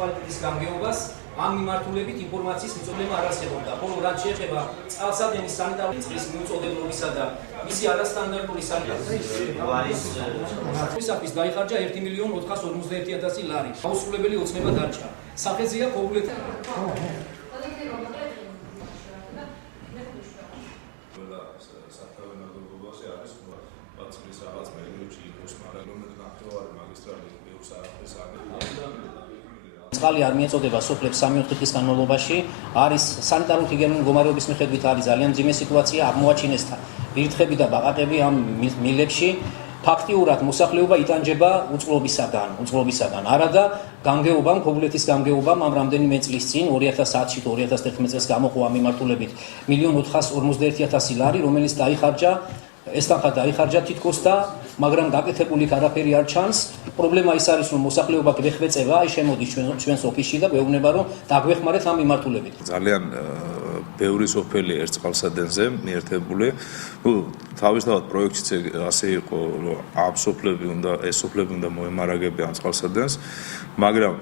მუნიციპალიტეტის გამგეობას ამ მიმართულებით ინფორმაციის მიწოდება არ არსებობდა. ხოლო რაც შეეხება წყალსადენის სანიტარული წყლის მიწოდებობისა და მისი არასტანდარტული სანიტარული დაიხარჯა 1.451.000 ლარი. აუსრულებელი ოცნება დარჩა. სახეზეა ქობულეთ წყალი არ მიეწოდება სოფლებს 3-4 დღის განმავლობაში, არის სანიტარულ-ჰიგიენური მდგომარეობის მიხედვით არის ძალიან მძიმე სიტუაცია, აღმოაჩინეს ვირთხები და ბაყაყები ამ მილებში. ფაქტიურად მოსახლეობა იტანჯება უწყლობისაგან. არადა გამგეობამ, ქობულეთის გამგეობამ ამ რამდენიმე წლის წინ 2010-ში 2011 წელს გამოყო ამ მიმართულებით 1.451.000 ლარი, რომელიც დაიხარჯა ეს თანხა დაიხარჯა თითქოს და მაგრამ გაკეთებული არაფერი არ ჩანს. პრობლემა ის არის, რომ მოსახლეობა გვეხვეწება, აი შემოდის ჩვენს ოფისში და გვეუბნება, რომ დაგვეხმარეთ ამ მიმართულებით. ძალიან ბევრი სოფელი ერთ წყალსადენზე მიერთებული. თავისთავად პროექტშიც ასე იყო, რომ ამ სოფლები უნდა მოემარაგებიან წყალსადენს, მაგრამ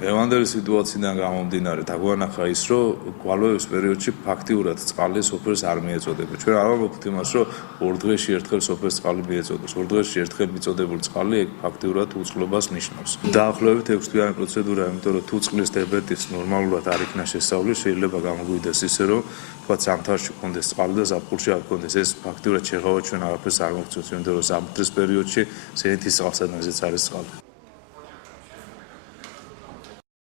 დღევანდელი სიტუაციიდან გამომდინარე დაგვანახა ის, რომ გვალვების პერიოდში ფაქტიურად წყალი სოფელს არ მიეწოდება. ჩვენ არ ვამბობთ იმას, რომ ორ დღეში ერთხელ სოფელს წყალი მიეწოდოს. ორ დღეში ერთხელ მიწოდებული წყალი ფაქტიურად უწყლობას ნიშნავს. დაახლოებით 6 თვიანი პროცედურაა, იმიტომ რომ თუ წყლის დებეტის ნორმალურად არ იქნა შესწავლილი, შეიძლება გამოგვიდეს ისე, რომ თქვა ზამთარში გქონდეს წყალი და ზაფხულში არ გქონდეს. ეს ფაქტიურად შეღავა ჩვენ არაფერს არ მოგწევს, იმიტომ რომ ზამთრის პერიოდში ზენითის წყალსადენზეც არის წყალი.